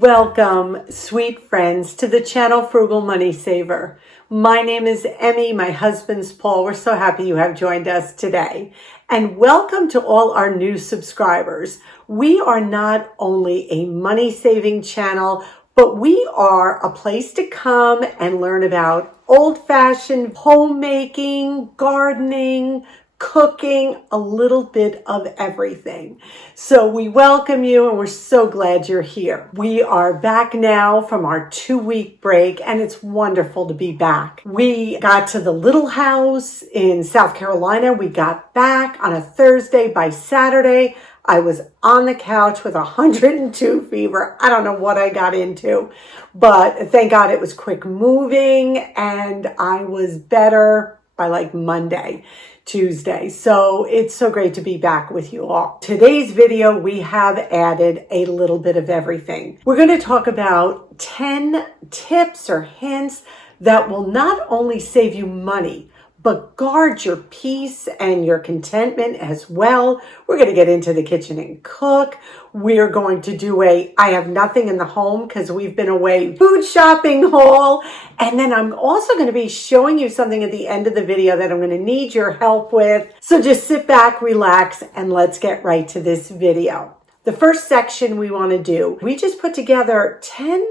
Welcome, sweet friends, to the channel Frugal Money Saver. My name is Emmy, my husband's Paul. We're so happy you have joined us today. And welcome to all our new subscribers. We are not only a money-saving channel, but we are a place to come and learn about old-fashioned homemaking, gardening, cooking, a little bit of everything. So we welcome you and we're so glad you're here. We are back now from our 2-week break and it's wonderful to be back. We got to the little house in South Carolina. We got back on a Thursday. By Saturday, I was on the couch with 102 fever. I don't know what I got into, but thank God it was quick moving and I was better by like Monday, Tuesday. So it's so great to be back with you all. Today's video, we have added a little bit of everything. We're going to talk about 10 tips or hints that will not only save you money, but guard your peace and your contentment as well. We're going to get into the kitchen and cook. We're going to do I have nothing in the home because we've been away food shopping haul. And then I'm also going to be showing you something at the end of the video that I'm going to need your help with. So just sit back, relax, and let's get right to this video. The first section we want to do, we just put together 10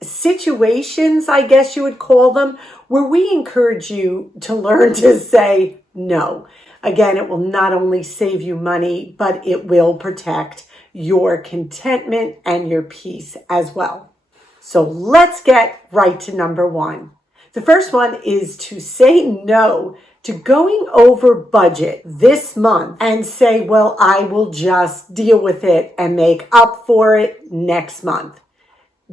situations, I guess you would call them, where we encourage you to learn to say no. Again, it will not only save you money, but it will protect your contentment and your peace as well. So let's get right to number 1. The first one is to say no to going over budget this month and say, well, I will just deal with it and make up for it next month.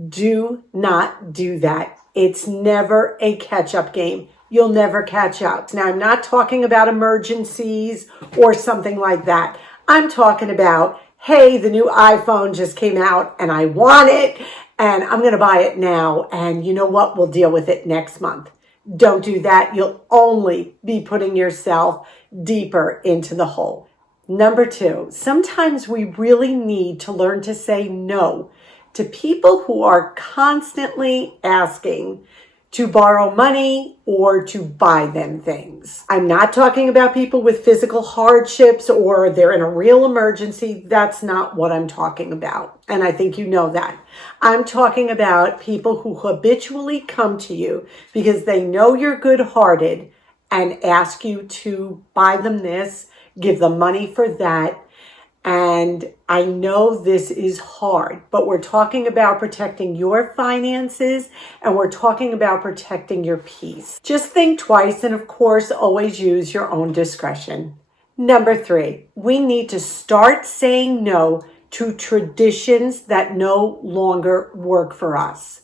Do not do that. It's never a catch-up game. You'll never catch up. Now, I'm not talking about emergencies or something like that. I'm talking about, hey, the new iPhone just came out and I want it and I'm going to buy it now. And you know what? We'll deal with it next month. Don't do that. You'll only be putting yourself deeper into the hole. Number 2, sometimes we really need to learn to say no to people who are constantly asking to borrow money or to buy them things. I'm not talking about people with physical hardships or they're in a real emergency. That's not what I'm talking about. And I think you know that. I'm talking about people who habitually come to you because they know you're good-hearted and ask you to buy them this, give them money for that. And I know this is hard, but we're talking about protecting your finances and we're talking about protecting your peace. Just think twice and of course, always use your own discretion. Number 3, we need to start saying no to traditions that no longer work for us,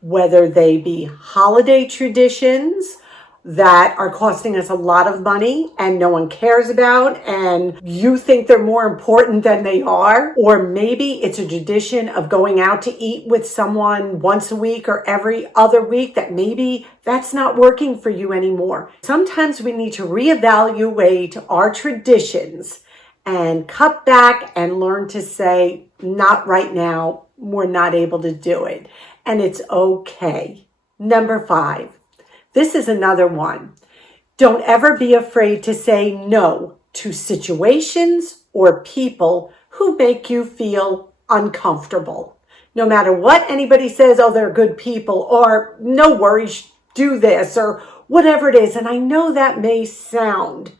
whether they be holiday traditions that are costing us a lot of money and no one cares about and you think they're more important than they are. Or maybe it's a tradition of going out to eat with someone once a week or every other week that maybe that's not working for you anymore. Sometimes we need to reevaluate our traditions and cut back and learn to say, not right now, we're not able to do it. And it's okay. Number 5. This is another one. Don't ever be afraid to say no to situations or people who make you feel uncomfortable. No matter what anybody says, oh, they're good people, or no worries, do this, or whatever it is. And I know that may sound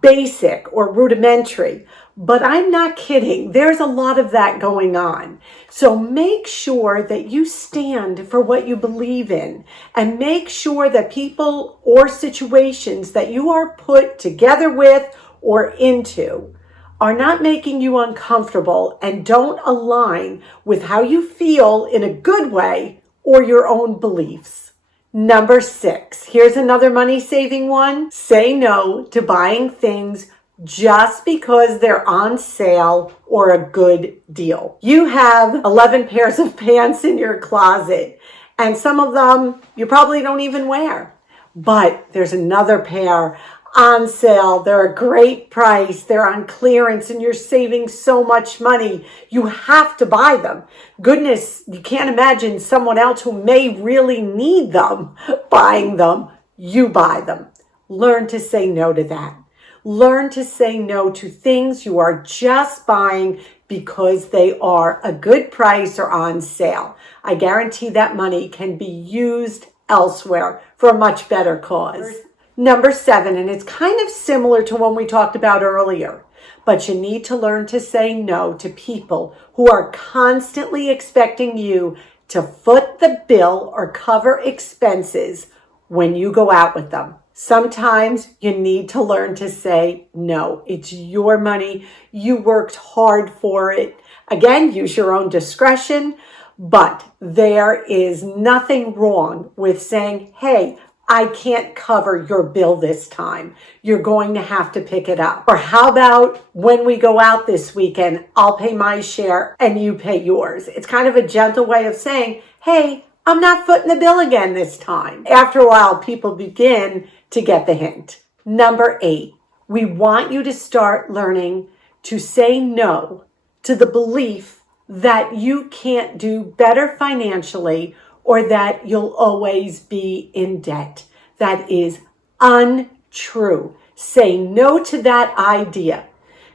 basic or rudimentary, but I'm not kidding. There's a lot of that going on. So make sure that you stand for what you believe in and make sure that people or situations that you are put together with or into are not making you uncomfortable and don't align with how you feel in a good way or your own beliefs. Number 6, here's another money-saving one. Say no to buying things just because they're on sale or a good deal. You have 11 pairs of pants in your closet, and some of them you probably don't even wear. But there's another pair on sale, they're a great price, they're on clearance, and you're saving so much money. You have to buy them. Goodness, you can't imagine someone else who may really need them buying them. You buy them. Learn to say no to that. Learn to say no to things you are just buying because they are a good price or on sale. I guarantee that money can be used elsewhere for a much better cause. Number 7, and it's kind of similar to one we talked about earlier, but you need to learn to say no to people who are constantly expecting you to foot the bill or cover expenses when you go out with them. Sometimes you need to learn to say no. It's your money. You worked hard for it. Again, use your own discretion, but there is nothing wrong with saying, hey, I can't cover your bill this time. You're going to have to pick it up. Or how about when we go out this weekend, I'll pay my share and you pay yours. It's kind of a gentle way of saying, hey, I'm not footing the bill again this time. After a while, people begin to get the hint. Number 8, we want you to start learning to say no to the belief that you can't do better financially or that you'll always be in debt. That is untrue. Say no to that idea,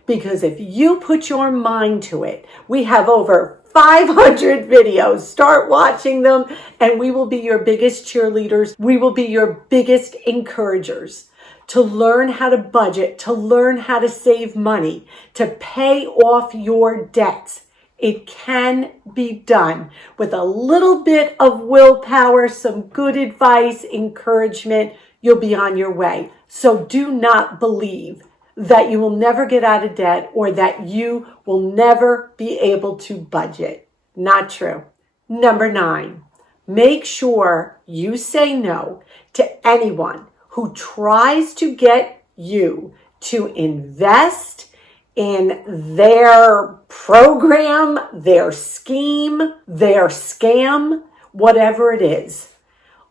because if you put your mind to it, we have over 500 videos. Start watching them and we will be your biggest cheerleaders. We will be your biggest encouragers to learn how to budget, to learn how to save money, to pay off your debts. It can be done with a little bit of willpower, some good advice, encouragement. You'll be on your way. So do not believe that you will never get out of debt or that you will never be able to budget. Not true. Number 9, make sure you say no to anyone who tries to get you to invest in their program, their scheme, their scam, whatever it is.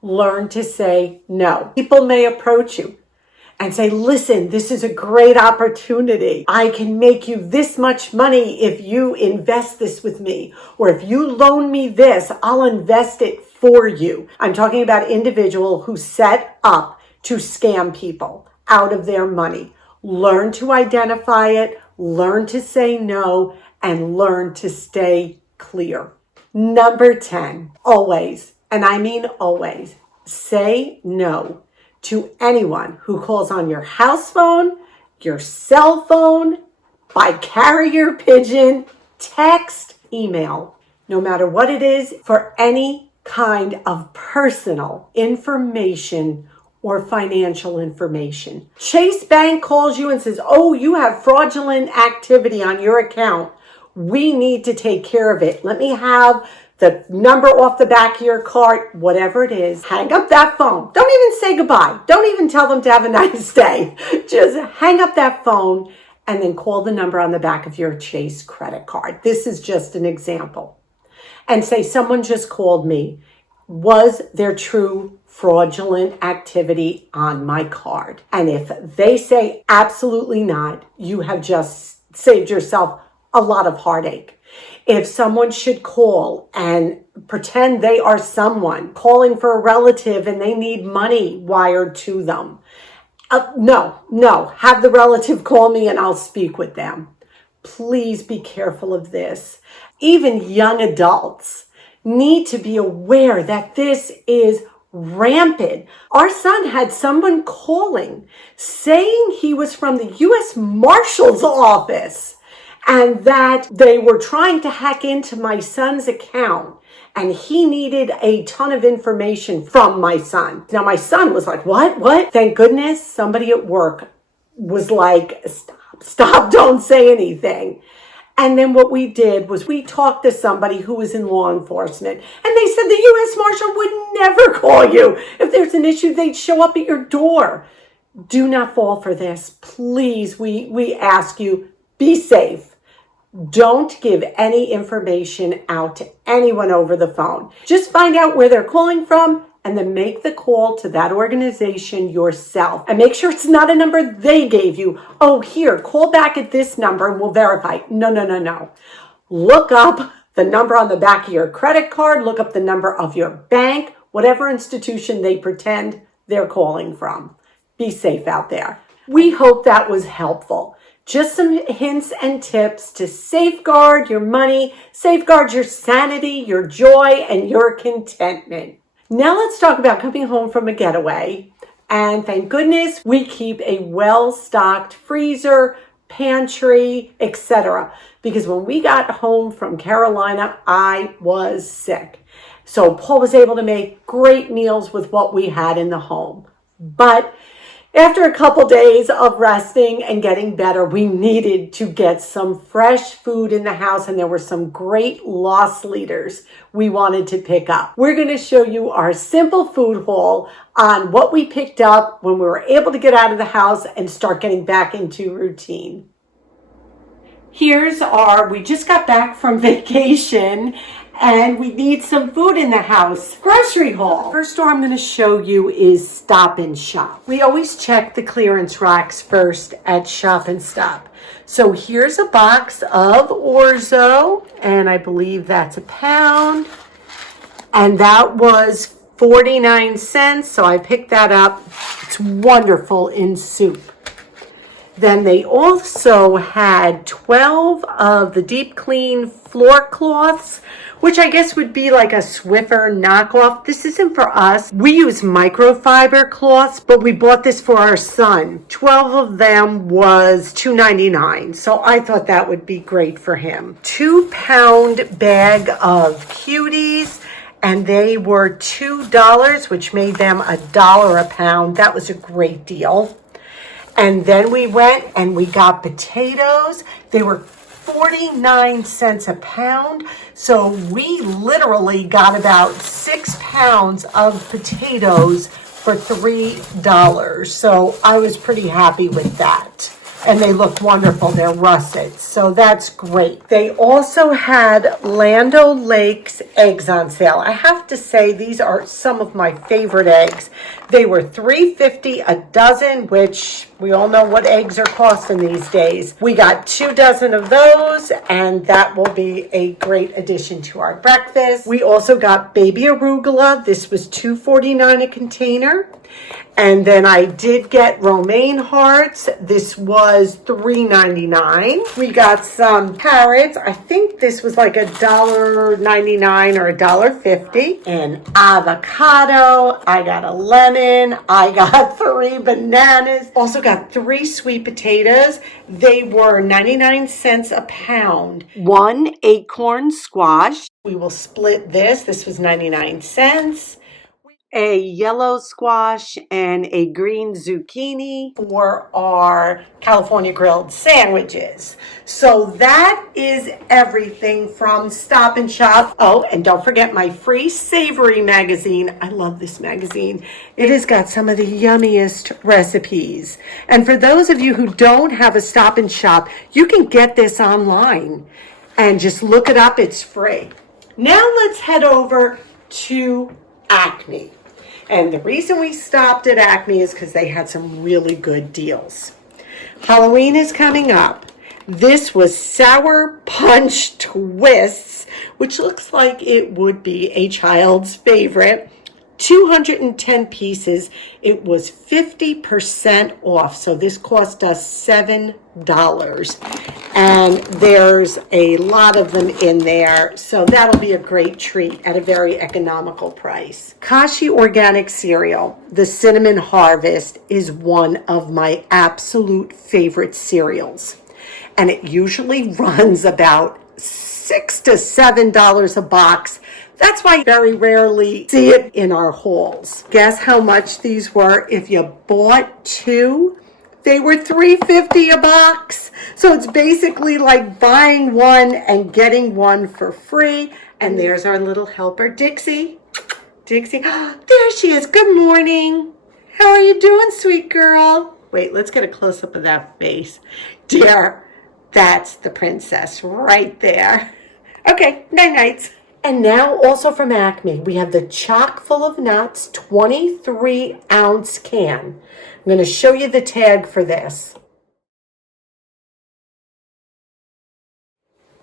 Learn to say no. People may approach you and say, listen, this is a great opportunity. I can make you this much money if you invest this with me. Or if you loan me this, I'll invest it for you. I'm talking about individuals who set up to scam people out of their money. Learn to identify it, learn to say no, and learn to stay clear. Number 10, always, and I mean always, say no to anyone who calls on your house phone, your cell phone, by carrier pigeon, text, email, no matter what it is, for any kind of personal information or financial information. Chase Bank calls you and says, oh, you have fraudulent activity on your account. We need to take care of it. Let me have the number off the back of your card, whatever it is. Hang up that phone. Don't even say goodbye. Don't even tell them to have a nice day. Just hang up that phone and then call the number on the back of your Chase credit card. This is just an example. And say, someone just called me. Was there true fraudulent activity on my card? And if they say absolutely not, you have just saved yourself a lot of heartache. If someone should call and pretend they are someone calling for a relative and they need money wired to them, no, have the relative call me and I'll speak with them. Please be careful of this. Even young adults need to be aware that this is rampant. Our son had someone calling saying he was from the U.S. Marshal's office and that they were trying to hack into my son's account and he needed a ton of information from my son. Now my son was like, what? Thank goodness somebody at work was like, stop, don't say anything. And then what we did was we talked to somebody who was in law enforcement and they said the U.S. Marshal would never call you. If there's an issue, they'd show up at your door. Do not fall for this. Please, we ask you, be safe. Don't give any information out to anyone over the phone. Just find out where they're calling from and then make the call to that organization yourself. And make sure it's not a number they gave you. Oh, here, call back at this number and we'll verify. No. Look up the number on the back of your credit card. Look up the number of your bank, whatever institution they pretend they're calling from. Be safe out there. We hope that was helpful. Just some hints and tips to safeguard your money, safeguard your sanity, your joy, and your contentment. Now let's talk about coming home from a getaway. And thank goodness we keep a well-stocked freezer, pantry, etc. Because when we got home from Carolina, I was sick. So Paul was able to make great meals with what we had in the home. But after a couple days of resting and getting better, we needed to get some fresh food in the house, and there were some great loss leaders we wanted to pick up. We're going to show you our simple food haul on what we picked up when we were able to get out of the house and start getting back into routine. We just got back from vacation and we need some food in the house. Grocery haul. First store I'm going to show you is Stop and Shop. We always check the clearance racks first at Shop and Stop. So here's a box of orzo, and I believe that's a pound. And that was 49 cents, so I picked that up. It's wonderful in soup. Then they also had 12 of the deep clean floor cloths, which I guess would be like a Swiffer knockoff. This isn't for us. We use microfiber cloths, but we bought this for our son. 12 of them was $2.99, so I thought that would be great for him. 2-pound bag of cuties, and they were $2, which made them $1 a pound. That was a great deal. And then we went and we got potatoes. They were 49 cents a pound. So we literally got about 6 pounds of potatoes for $3. So I was pretty happy with that. And they look wonderful. They're russets, so that's great. They also had Land O'Lakes eggs on sale. I have to say these are some of my favorite eggs. They were $3.50 a dozen, which we all know what eggs are costing these days. We got 2 dozen of those, and that will be a great addition to our breakfast. We also got baby arugula. This was $2.49 a container. And then I did get romaine hearts. This was $3.99. We got some carrots. I think this was like $1.99 or $1.50. And avocado. I got a lemon. I got 3 bananas. Also got 3 sweet potatoes. They were 99 cents a pound. 1 acorn squash. We will split this. This was 99 cents. A yellow squash and a green zucchini for our California grilled sandwiches. So that is everything from Stop and Shop. Oh, and don't forget my free savory magazine. I love this magazine. It has got some of the yummiest recipes. And for those of you who don't have a Stop and Shop, you can get this online and just look it up. It's free. Now let's head over to Acme. And the reason we stopped at Acme is because they had some really good deals. Halloween is coming up. This was Sour Punch Twists, which looks like it would be a child's favorite. 210 pieces. It was 50% off. So this cost us $7. And there's a lot of them in there. So that'll be a great treat at a very economical price. Kashi Organic Cereal, the Cinnamon Harvest, is one of my absolute favorite cereals. And it usually runs about $6 to $7 a box. That's why you very rarely see it in our hauls. Guess how much these were if you bought 2? They were $3.50 a box. So it's basically like buying one and getting one for free. And there's our little helper, Dixie. Dixie, there she is. Good morning. How are you doing, sweet girl? Wait, let's get a close-up of that face. Dear, that's the princess right there. Okay, night-nights. And now also from Acme, we have the chock full of nuts 23-ounce can. I'm going to show you the tag for this.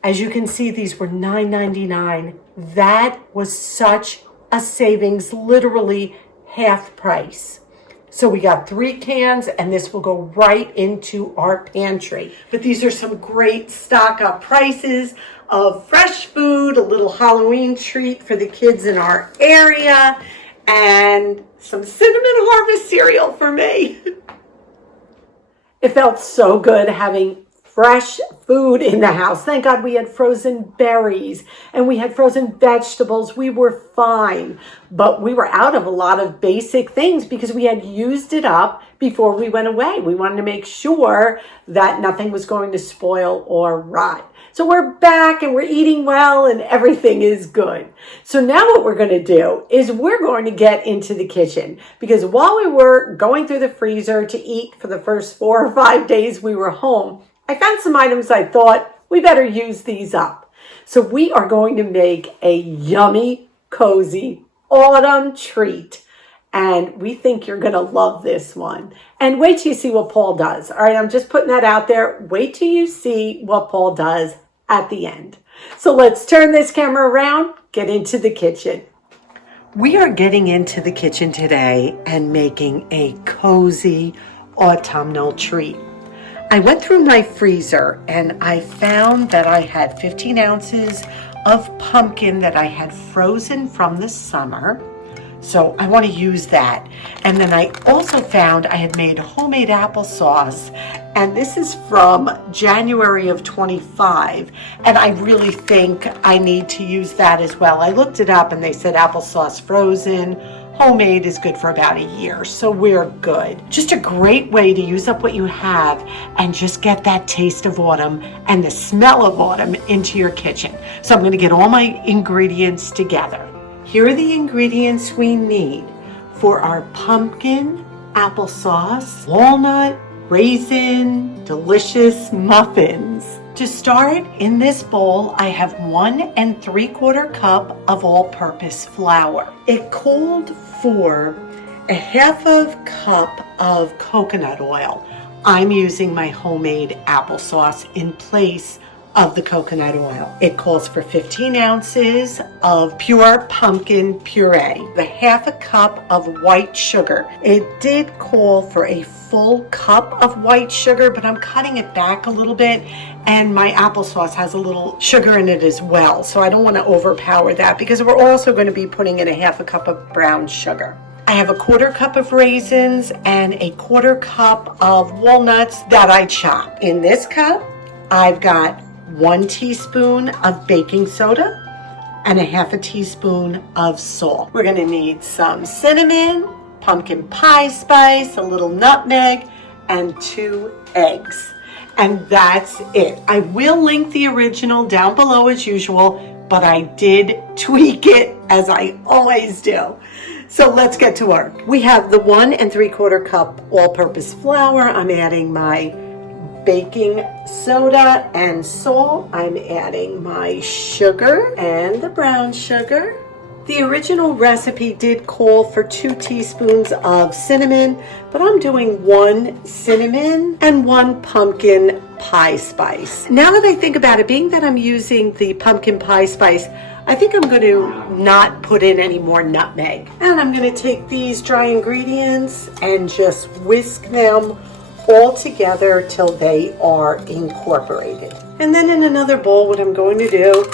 As you can see, these were $9.99. That was such a savings, literally half price. So we got 3 cans, and this will go right into our pantry. But these are some great stock up prices of fresh food, a little Halloween treat for the kids in our area, and some cinnamon harvest cereal for me. It felt so good having fresh food in the house. Thank God we had frozen berries and we had frozen vegetables. We were fine, but we were out of a lot of basic things because we had used it up before we went away. We wanted to make sure that nothing was going to spoil or rot. So we're back and we're eating well and everything is good. So now what we're going to do is we're going to get into the kitchen, because while we were going through the freezer to eat for the first 4 or 5 days we were home, I found some items I thought we better use these up. So we are going to make a yummy, cozy autumn treat. And we think you're going to love this one. And wait till you see what Paul does. All right, I'm just putting that out there. Wait till you see what Paul does at the end. So let's turn this camera around, get into the kitchen. We are getting into the kitchen today and making a cozy autumnal treat. I went through my freezer and I found that I had 15 ounces of pumpkin that I had frozen from the summer. So I want to use that. And then I also found I had made homemade applesauce, and this is from January of 25. And I really think I need to use that as well. I looked it up and they said applesauce frozen, homemade is good for about a year, so we're good. Just a great way to use up what you have and just get that taste of autumn and the smell of autumn into your kitchen. So I'm going to get all my ingredients together. Here are the ingredients we need for our pumpkin applesauce, walnut, raisin, delicious muffins. To start, in this bowl, I have 1 3/4 cup of all-purpose flour. It called for a 1/2 cup of coconut oil. I'm using my homemade applesauce in place of the coconut oil. It calls for 15 ounces of pure pumpkin puree, the 1/2 cup of white sugar. It did call for a full cup of white sugar, but I'm cutting it back a little bit, and my applesauce has a little sugar in it as well, so I don't want to overpower that because we're also going to be putting in a 1/2 cup of brown sugar. I have a 1/4 cup of raisins and a 1/4 cup of walnuts that I chopped. In this cup, I've got 1 teaspoon of baking soda and a 1/2 teaspoon of salt. We're going to need some cinnamon, pumpkin pie spice, a little nutmeg, and 2 eggs. And that's it. I will link the original down below as usual, but I did tweak it as I always do. So let's get to work. We have the 1 3/4 cup all-purpose flour. I'm adding my baking soda and salt. I'm adding my sugar and the brown sugar. The original recipe did call for 2 teaspoons of cinnamon, but I'm doing 1 cinnamon and 1 pumpkin pie spice. Now that I think about it, being that I'm using the pumpkin pie spice, I think I'm going to not put in any more nutmeg. And I'm going to take these dry ingredients and just whisk them all together till they are incorporated. And then in another bowl, what I'm going to do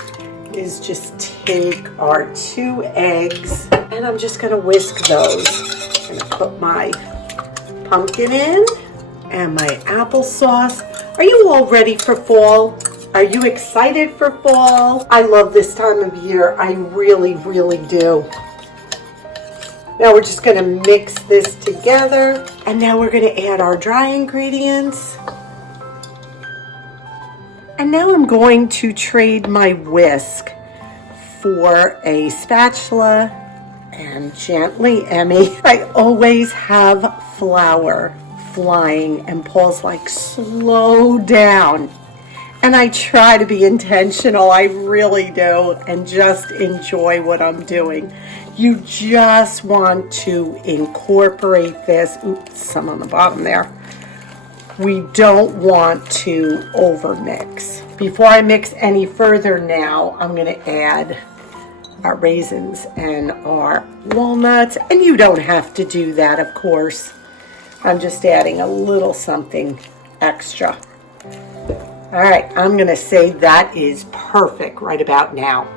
is just take our 2 eggs and I'm just going to whisk those. I'm going to put my pumpkin in and my applesauce. Are you all ready for fall? Are you excited for fall? I love this time of year. I really, really do. Now we're just going to mix this together, and now we're going to add our dry ingredients. And now I'm going to trade my whisk for a spatula, and gently, Emmy. I always have flour flying, and Paul's like, slow down. And I try to be intentional, I really do, and just enjoy what I'm doing. You just want to incorporate this. Oops, some on the bottom there. We don't want to overmix. Before I mix any further now, I'm going to add our raisins and our walnuts. And you don't have to do that, of course. I'm just adding a little something extra. All right, I'm going to say that is perfect right about now.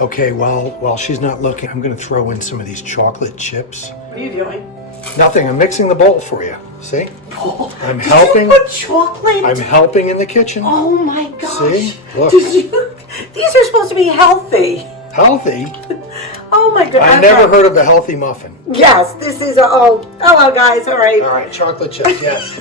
Okay, well, while she's not looking, I'm going to throw in some of these chocolate chips. What are you doing? Nothing, I'm mixing the bowl for you. See? Oh, I'm helping. You put chocolate? I'm helping in the kitchen. Oh my gosh. See? Look. These are supposed to be healthy. Healthy? Oh my God. I never heard of the healthy muffin. Yes, this is hello guys, all right. All right, chocolate chips, yes.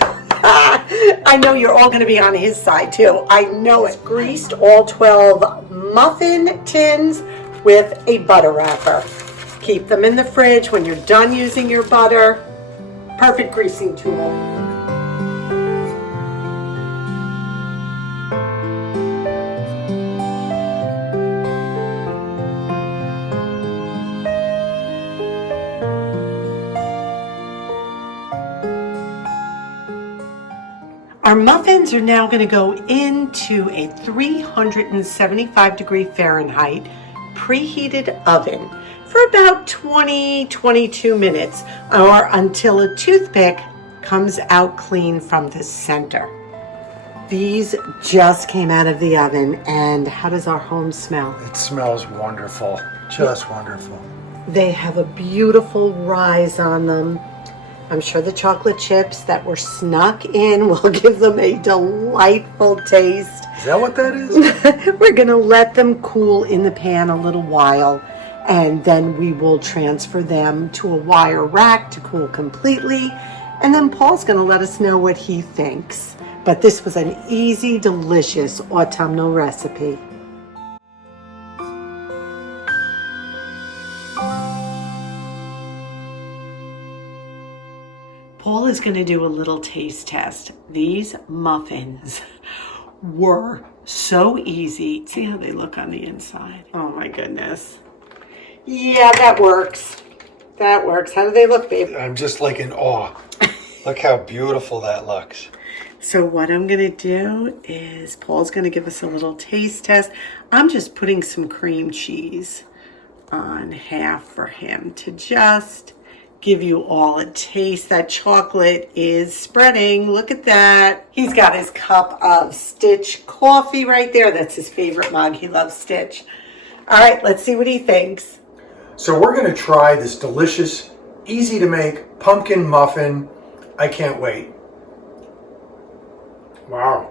I know you're all going to be on his side too. I know it. Greased all 12 muffin tins with a butter wrapper. Keep them in the fridge when you're done using your butter. Perfect greasing tool. Our muffins are now going to go into a 375 degree Fahrenheit preheated oven for about 22 minutes or until a toothpick comes out clean from the center. These just came out of the oven, and how does our home smell? It smells wonderful, just wonderful. They have a beautiful rise on them. I'm sure the chocolate chips that were snuck in will give them a delightful taste. Is that what that is? We're going to let them cool in the pan a little while, and then we will transfer them to a wire rack to cool completely. And then Paul's going to let us know what he thinks. But this was an easy, delicious autumnal recipe. Paul is going to do a little taste test. These muffins were so easy. See how they look on the inside? Oh my goodness. Yeah, that works. That works. How do they look, babe? I'm just like in awe. Look how beautiful that looks. So what I'm going to do is Paul's going to give us a little taste test. I'm just putting some cream cheese on half for him to just give you all a taste. That chocolate is spreading. Look at that. He's got his cup of Stitch coffee right there. That's his favorite mug. He loves Stitch. All right, let's see what he thinks. So we're going to try this delicious, easy to make pumpkin muffin. I can't wait. Wow.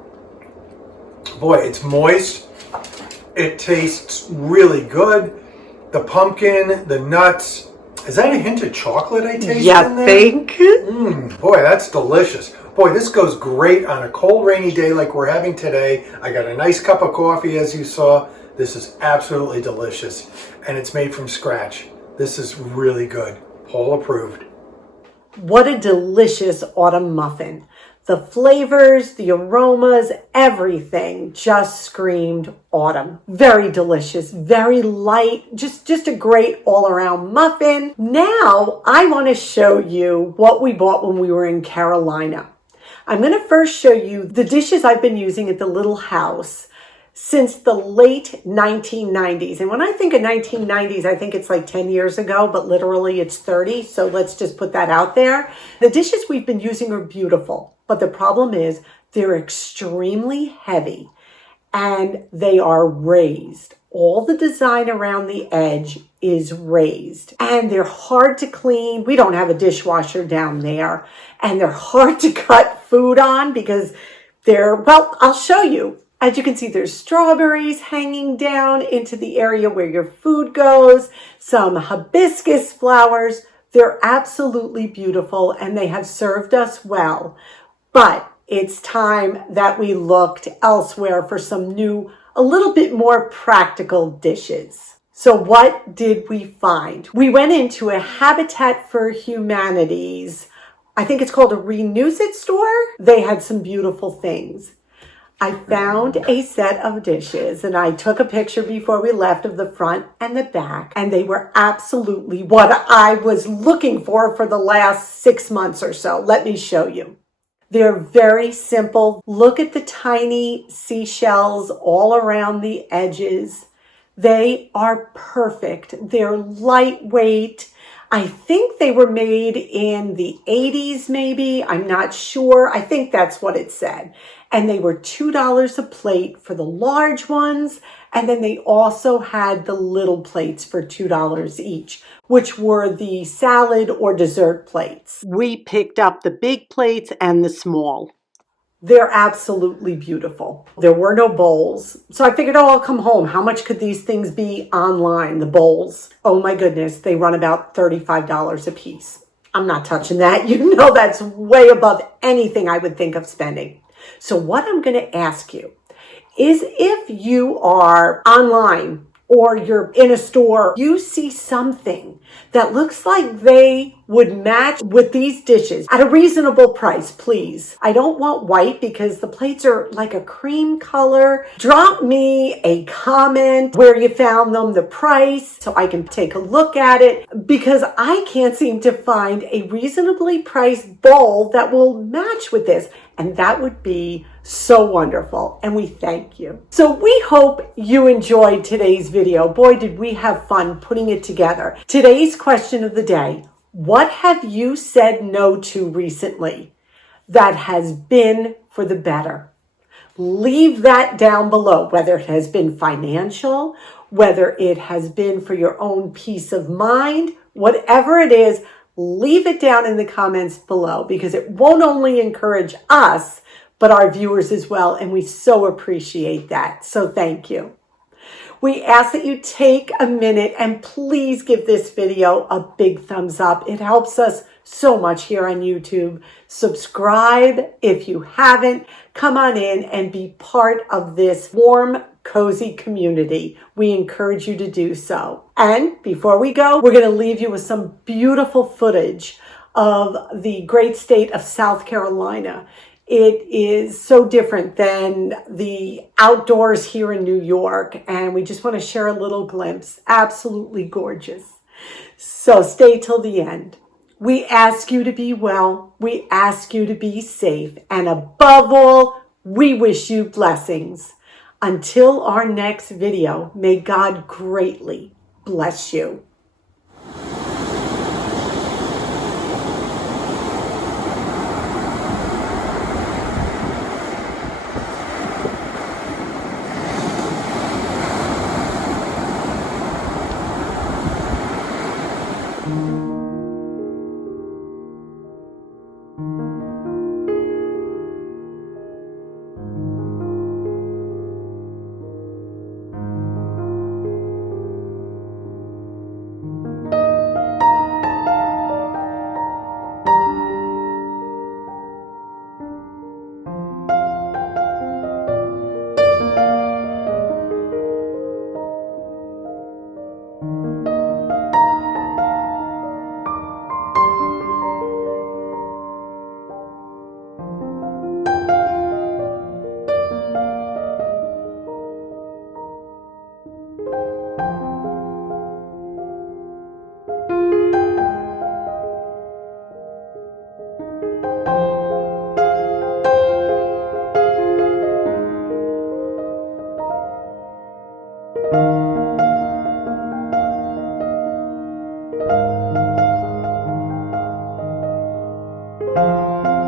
Boy, it's moist. It tastes really good. The pumpkin, the nuts. Is that a hint of chocolate I taste in there? Think? Boy, that's delicious. Boy, this goes great on a cold, rainy day like we're having today. I got a nice cup of coffee, as you saw. This is absolutely delicious, and it's made from scratch. This is really good. Paul approved. What a delicious autumn muffin. The flavors, the aromas, everything just screamed autumn. Very delicious, very light, just a great all-around muffin. Now, I want to show you what we bought when we were in Carolina. I'm going to first show you the dishes I've been using at the little house since the late 1990s. And when I think of 1990s, I think it's like 10 years ago, but literally it's 30. So let's just put that out there. The dishes we've been using are beautiful, but the problem is they're extremely heavy and they are raised. All the design around the edge is raised and they're hard to clean. We don't have a dishwasher down there, and they're hard to cut food on because well, I'll show you. As you can see, there's strawberries hanging down into the area where your food goes, some hibiscus flowers. They're absolutely beautiful and they have served us well. But it's time that we looked elsewhere for some new, a little bit more practical dishes. So what did we find? We went into a Habitat for Humanity's, I think it's called a Renews It store. They had some beautiful things. I found a set of dishes and I took a picture before we left of the front and the back, and they were absolutely what I was looking for the last 6 months or so. Let me show you. They're very simple. Look at the tiny seashells all around the edges. They are perfect. They're lightweight. I think they were made in the 80s, maybe. I'm not sure. I think that's what it said. And they were $2 a plate for the large ones. And then they also had the little plates for $2 each, which were the salad or dessert plates. We picked up the big plates and the small. They're absolutely beautiful. There were no bowls. So I figured, I'll come home. How much could these things be online, the bowls? Oh my goodness, they run about $35 a piece. I'm not touching that. You know that's way above anything I would think of spending. So what I'm going to ask you is, if you are online or you're in a store, you see something that looks like they would match with these dishes at a reasonable price, please. I don't want white because the plates are like a cream color. Drop me a comment where you found them, the price, so I can take a look at it, because I can't seem to find a reasonably priced bowl that will match with this. And that would be so wonderful. And we thank you. So we hope you enjoyed today's video. Boy, did we have fun putting it together. Today's question of the day: what have you said no to recently that has been for the better? Leave that down below, whether it has been financial, whether it has been for your own peace of mind, whatever it is. Leave it down in the comments below, because it won't only encourage us, but our viewers as well. And we so appreciate that. So thank you. We ask that you take a minute and please give this video a big thumbs up. It helps us so much here on YouTube. Subscribe if you haven't. Come on in and be part of this warm, cozy community. We encourage you to do so. And before we go, we're going to leave you with some beautiful footage of the great state of South Carolina. It is so different than the outdoors here in New York, and we just want to share a little glimpse. Absolutely gorgeous. So stay till the end. We ask you to be well. We ask you to be safe. And above all, we wish you blessings. Until our next video, may God greatly bless you.